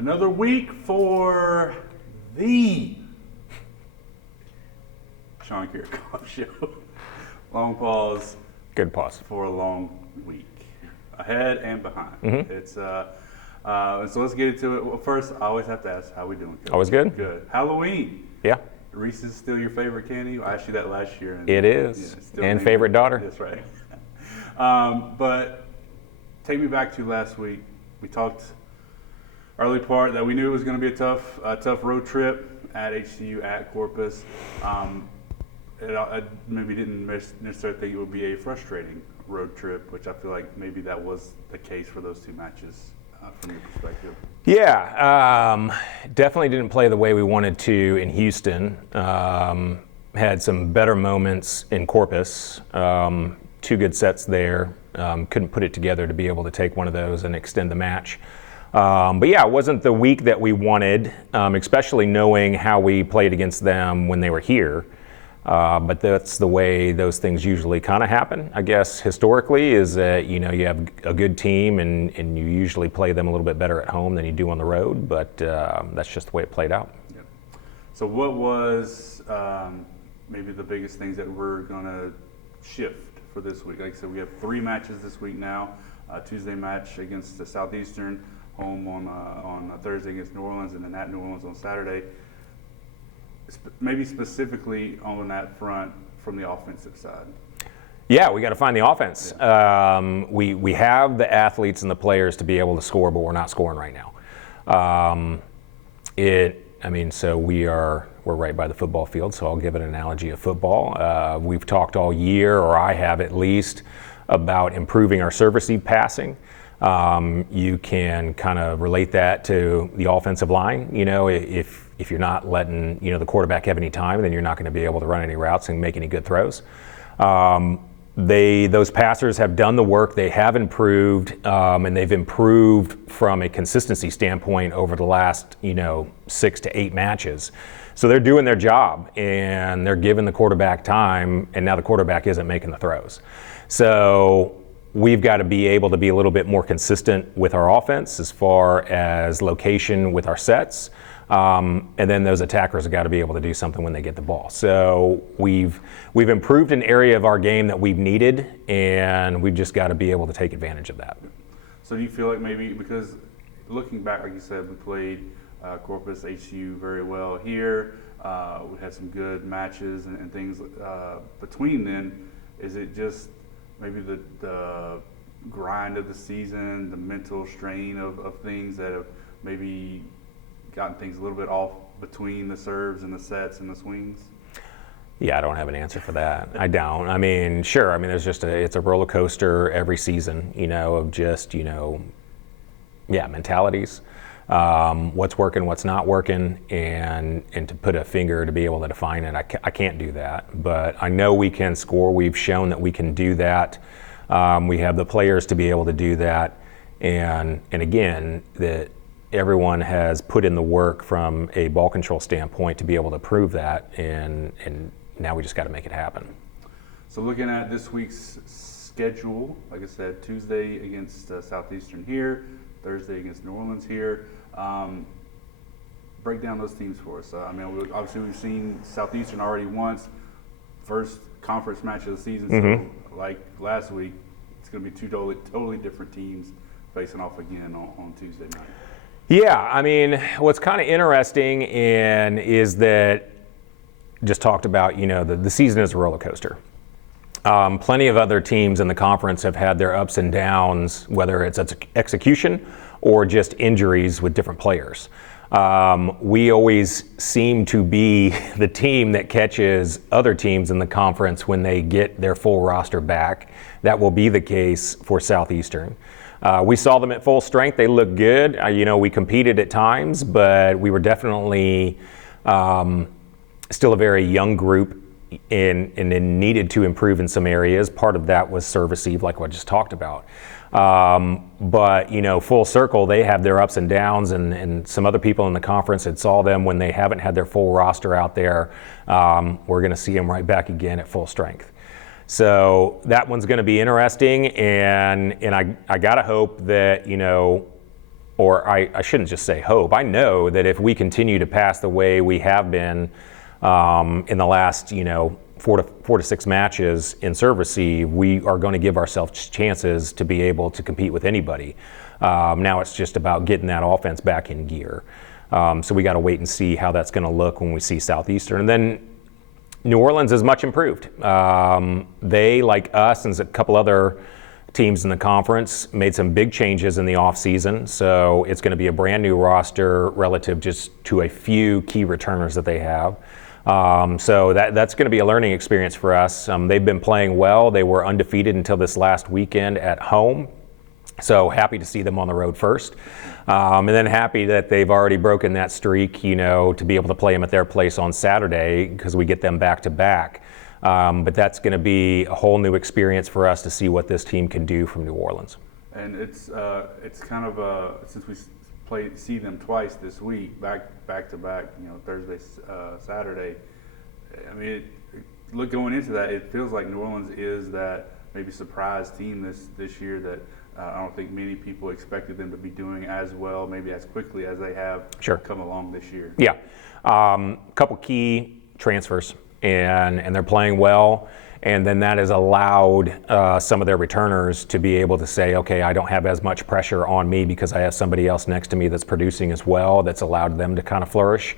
Another week for the Sean Kiracofe show. Long pause. Good pause. For a long week. Ahead and behind. Mm-hmm. It's so let's get into it. Well, first, I always have to ask, how we doing? Always good? Good. Halloween. Yeah. Reese's still your favorite candy? I asked you that last year. It is. Yeah, and favorite daughter. That's right. But take me back to last week. We talked early part that we knew it was going to be a tough road trip at HCU, at Corpus. I maybe didn't necessarily think it would be a frustrating road trip, which I feel like maybe that was the case for those two matches from your perspective. Yeah, definitely didn't play the way we wanted to in Houston. Had some better moments in Corpus. Two good sets there. Couldn't put it together to be able to take one of those and extend the match. But yeah, it wasn't the week that we wanted, especially knowing how we played against them when they were here. But that's the way those things usually kind of happen, I guess, historically, is that, you have a good team and you usually play them a little bit better at home than you do on the road, but that's just the way it played out. Yep. So what was maybe the biggest things that we're going to shift for this week? Like I said, we have 3 matches this week now. Tuesday match against the Southeastern, home on Thursday against New Orleans, and then at New Orleans on Saturday. Maybe specifically on that front from the offensive side. Yeah, we got to find the offense. Yeah. We have the athletes and the players to be able to score, but we're not scoring right now. So we're right by the football field, so I'll give an analogy of football. We've talked all year, or I have at least, about improving our service deep passing. You can kind of relate that to the offensive line. If you're not letting the quarterback have any time, then you're not going to be able to run any routes and make any good throws. Those passers have done the work. They have improved, and they've improved from a consistency standpoint over the last 6 to 8 matches. So they're doing their job, and they're giving the quarterback time, and now the quarterback isn't making the throws. So we've got to be able to be a little bit more consistent with our offense as far as location with our sets. And then those attackers have got to be able to do something when they get the ball. So we've improved an area of our game that we've needed, and we've just got to be able to take advantage of that. So do you feel like maybe, because looking back, like you said, we played Corpus HCU very well here. We had some good matches and things between then. Is it just maybe the grind of the season, the mental strain of things that have maybe gotten things a little bit off between the serves and the sets and the swings? Yeah, I don't have an answer for that. I don't. I mean, sure. I mean, it's a roller coaster every season, of just, mentalities. What's working, what's not working, and to put a finger to be able to define it, I can't do that. But I know we can score. We've shown that we can do that. We have the players to be able to do that. And again, that everyone has put in the work from a ball control standpoint to be able to prove that, and now we just got to make it happen. So looking at this week's schedule, like I said, Tuesday against Southeastern here, Thursday against New Orleans here. Break down those teams for us. Obviously we've seen Southeastern already once, first conference match of the season. Mm-hmm. So like last week, it's going to be 2 totally different teams facing off again on Tuesday night. Yeah, what's kind of interesting is that, just talked about, the season is a roller coaster. Plenty of other teams in the conference have had their ups and downs, whether it's execution or just injuries with different players. We always seem to be the team that catches other teams in the conference when they get their full roster back. That will be the case for Southeastern. We saw them at full strength. They looked good. We competed at times, but we were definitely still a very young group and needed to improve in some areas. Part of that was service eve, like what I just talked about. But full circle, they have their ups and downs, and some other people in the conference had saw them when they haven't had their full roster out there. We're going to see them right back again at full strength. So that one's going to be interesting, and I gotta hope that or I shouldn't just say hope, I know that if we continue to pass the way we have been in the last, 4 to 6 matches in serve receive, we are going to give ourselves chances to be able to compete with anybody. Now it's just about getting that offense back in gear. So we got to wait and see how that's going to look when we see Southeastern. And then New Orleans is much improved. They, like us and a couple other teams in the conference, made some big changes in the offseason. So it's going to be a brand new roster relative just to a few key returners that they have. So that's going to be a learning experience for us. They've been playing well. They were undefeated until this last weekend at home. So happy to see them on the road first. And then happy that they've already broken that streak, to be able to play them at their place on Saturday because we get them back to back. But that's going to be a whole new experience for us to see what this team can do from New Orleans. And it's kind of since we see them twice this week, back to back, Thursday, Saturday. I mean, going into that, it feels like New Orleans is that maybe surprise team this year that I don't think many people expected them to be doing as well, maybe as quickly as they have come along this year. Yeah, a couple key transfers, and they're playing well. And then that has allowed some of their returners to be able to say, okay, I don't have as much pressure on me because I have somebody else next to me that's producing as well. That's allowed them to kind of flourish.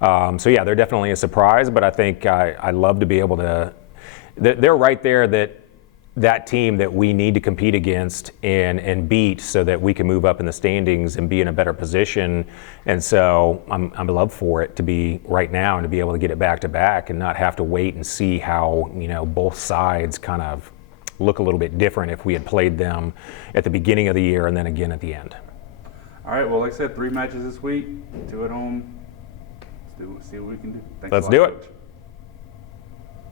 So yeah, they're definitely a surprise, but I think I love to be able to, they're right there, that team that we need to compete against and beat so that we can move up in the standings and be in a better position. And so I'm love for it to be right now and to be able to get it back to back and not have to wait and see how, both sides kind of look a little bit different if we had played them at the beginning of the year and then again at the end. All right, well, like I said, 3 matches this week, 2 at home. Let's see what we can do. Thanks Let's a lot, do Coach. it.